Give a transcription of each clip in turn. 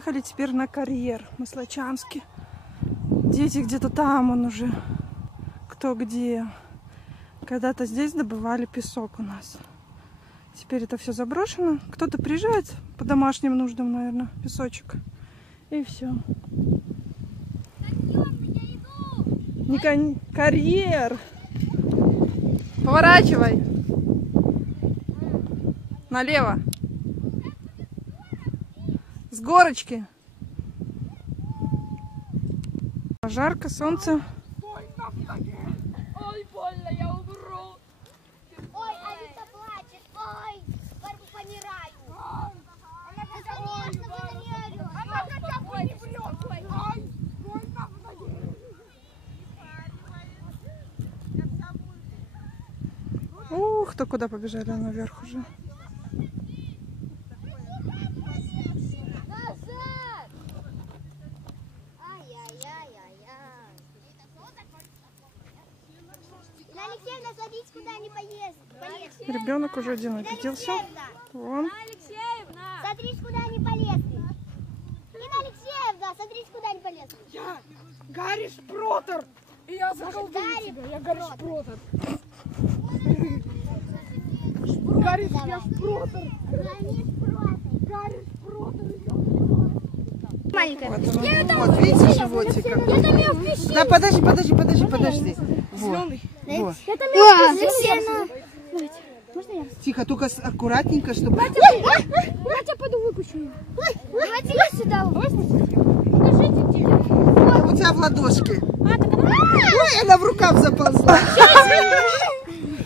Ехали теперь на карьер Маслачанский. Дети где-то там, он уже кто где. Когда-то здесь добывали песок у нас. Теперь это все заброшено. Кто-то приезжает по домашним нуждам, наверное, песочек. И все. Карьер! Поворачивай! Налево! С горочки! Жарко, солнце. Ой, больно, я умру. Ой, Алиса плачет. Ой, помираю. Она хотя бы не врет. Ой, больно в ноге. Ух, то куда побежали наверх уже. Алексеевна, смотрите, куда они полезли. Ребенок уже один обиделся. Вон. Алексеевна! Смотрите, куда они полезли. Нина Алексеевна, смотрите, куда они полезли. Я Гарри Шпротер. И я заколдую тебя. Я Гарри Шпротер. Гарри Шпротер. Гарри Шпротер. Маленькая. Вот, видите, животиком? Да, подожди. Вот. Вот. Тихо, только аккуратненько, чтобы... Давайте я пойду выпущу ее. Давайте я сюда. Покажите, где. Да, у тебя в ладошке. Ой, она в рукав заползла.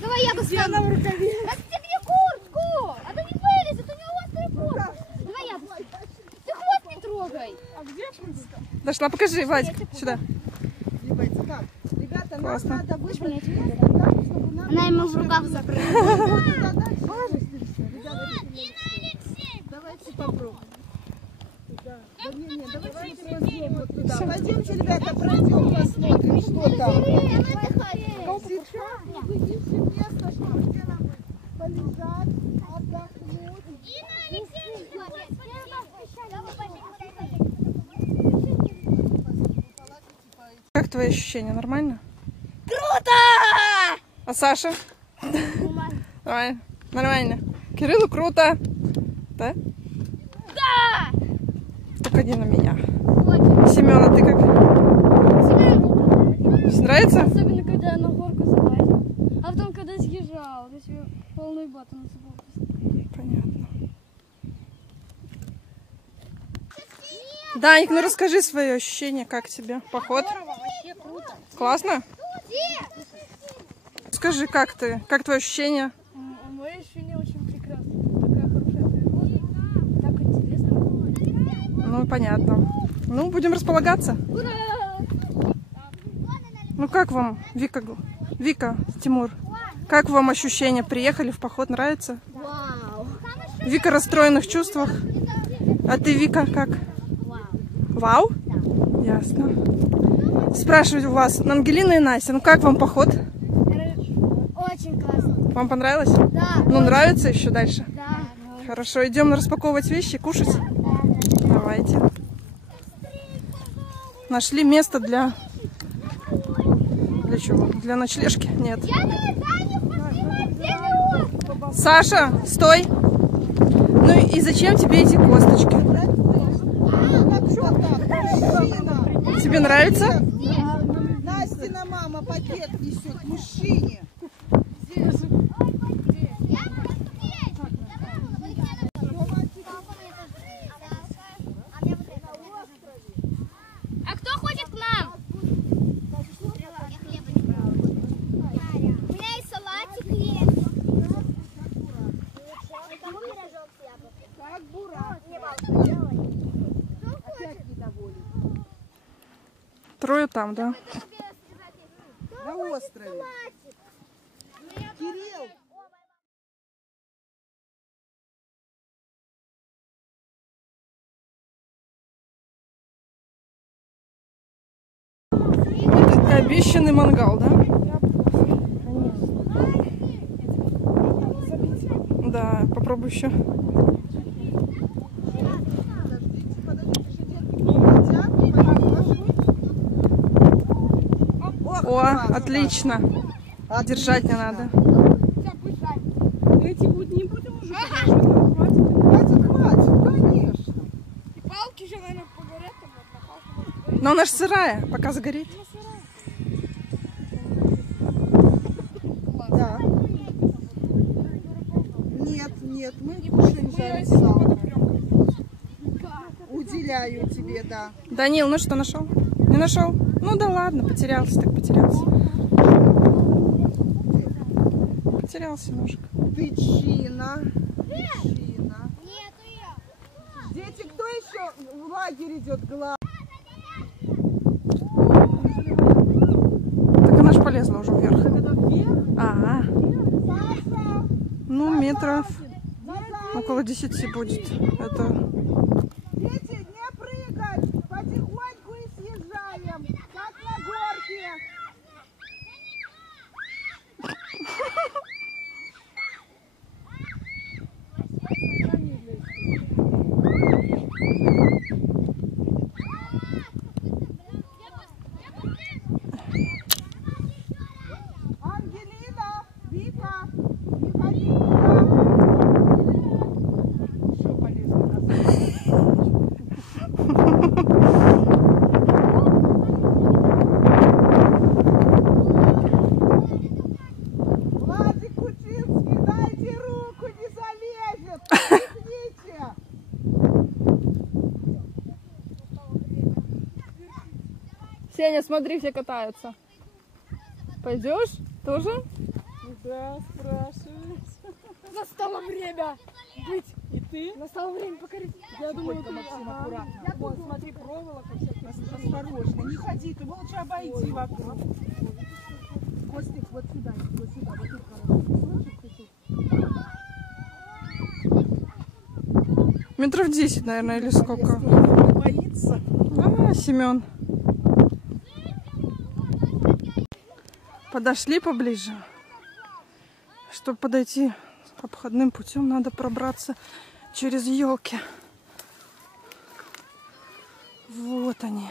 Давай я достану. Она в рукаве. Отстегни куртку. А то не вылезет, у него острый хвост. Давай я достану. Ты хвост не трогай. А где куртка? Дошла, покажи, Вадик, сюда. Так, ребята, нам Классно. надо выбрать место, так, чтобы нам... Она ему в рукав закрыла. Давайте попробуем. Да, давайте посмотрим вот туда. Пойдемте, ребята, пройдем, посмотрим, что там. Сейчас мы ищем место, чтобы где нам полежать, отдохнуть. Как твои ощущения? Нормально? Круто! А Саша? Давай, нормально. Кириллу круто. Да? Да! Только не на меня. Семен, а ты как? Нравится? Особенно, когда я на горку залазил. А потом, когда съезжал, я себе полный бат насыпал. Понятно. Даник, ну расскажи свои ощущения, как тебе поход? Вообще круто. Классно? Скажи, как ты? Как твои ощущения? Мои ощущения очень прекрасные. Такая хорошая природа. Так интересно. Ну, понятно. Ну, будем располагаться. Ну, как вам, Вика, Тимур? Как вам ощущения? Приехали в поход, нравится? Вау. Вика в расстроенных чувствах. А ты, Вика, как? Вау? Да. Ясно. Спрашиваю у вас, Ангелина и Настя, ну как вам поход? Очень классно. Вам понравилось? Да. Ну, нравится еще дальше? Да. Хорошо, идем распаковывать вещи, кушать? Давайте. Нашли место для... Для чего? Для ночлежки? Нет. Саша, стой! Ну и зачем тебе эти косточки? Тебе нравится? Настина мама пакет несет мужчине. А кто ходит к нам? У меня есть салатик есть. Кому пирожок с яблоком? Как бурак. Опять недоволен. Трое там, да? На острове. Кирилл. Обещанный мангал, да? Да, попробуй еще. О, отлично. Держать не надо. Эти вот не будем уже, потому что хватит. Хватит, конечно. И палки же, наверное, погорят там вот на палку. Но она ж сырая, пока загорит. Да. Нет, мы не будем жарить сало. Уделяю тебе, да. Данил, ну что, нашел? Не нашел? Ну да ладно, потерялся, так потерялся. Потерялся немножко. Тычина. Нету ее. Дети, кто еще в лагерь идет? Так она ж полезла уже вверх. Ага. Саша. Ну, метров около 10 будет. Это... Дети, не прыгать! Потихоньку и съезжаем, как на горке. Ангелина, Вика, не ходи туда. Все полезно. Владик Кучинский, дайте руку, не залезет. Пихните. Сеня, смотри, все катаются. Пойдешь? Тоже? Да, спрашивают. Настало время быть. И ты? Настало время покорить. Я думаю, ты Максим, аккуратно. Вот, смотри, проволока всякие. Осторожно, не ходи, ты лучше обойди вокруг. Костик, вот сюда, вот тут хороший кусочек. Метров 10, наверное, или сколько? Боится. А, Семен. Подошли поближе. Чтобы подойти обходным путем, надо пробраться через елки. Вот они.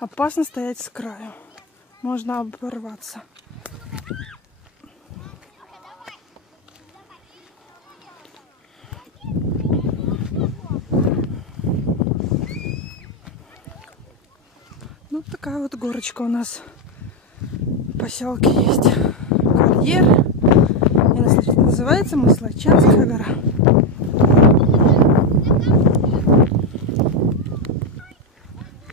Опасно стоять с краю. Можно оборваться. Ну, такая вот горочка у нас в поселке есть. Карьер. И называется Маслачанская гора.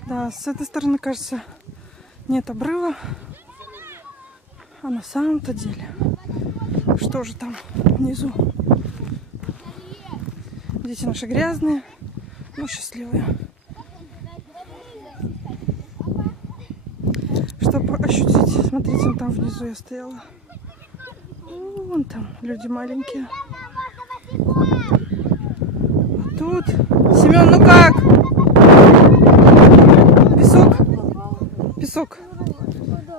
Да, с этой стороны, кажется, нет обрыва. А на самом-то деле, что же там внизу? Дети наши грязные, но счастливые. Чтобы ощутить, смотрите, вон там внизу я стояла. Вон там люди маленькие. А тут... Семен, ну как? Песок? Песок?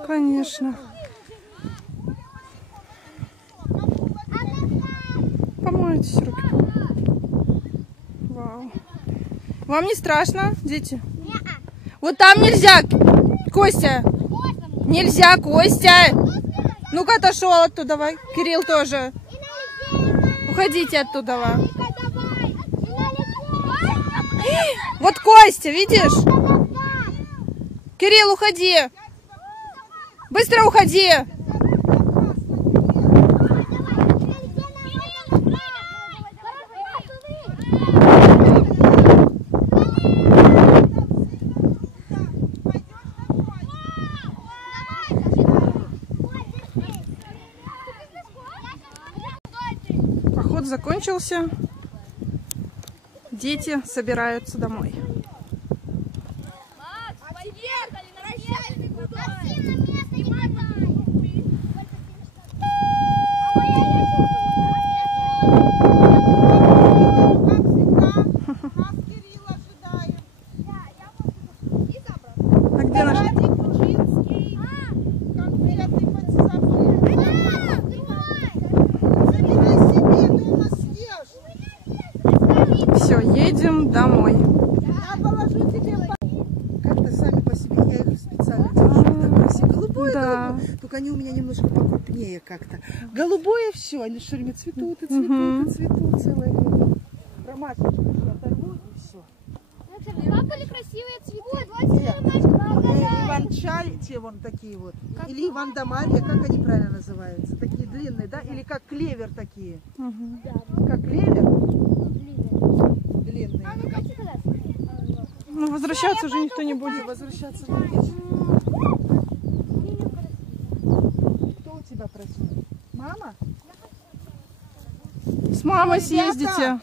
Конечно. Помойтесь руки. Вау. Вам не страшно, дети? Вот там нельзя, Костя. Нельзя, Костя. Ну-ка, отошел оттуда, давай. Кирилл тоже. Уходите оттуда. Вот Костя, видишь? Кирилл, уходи. Быстро уходи. Поход закончился. Дети собираются домой. А где наш? Все, едем домой. только они у меня немножко покрупнее как-то. Голубое все, они все время цветут и цветут и цветут целое время. Ромашечку еще оторву и все. Как были красивые цветы. Вот, Иван-чай, те вон такие вот. Или Иван-да-Мария, как они правильно называются? Такие длинные, да? Или как клевер такие? Как клевер? Длинные. Ну, возвращаться уже никто не И будет. возвращаться не будешь. Кто у тебя просил? Мама? С мамой Ребята! съездите.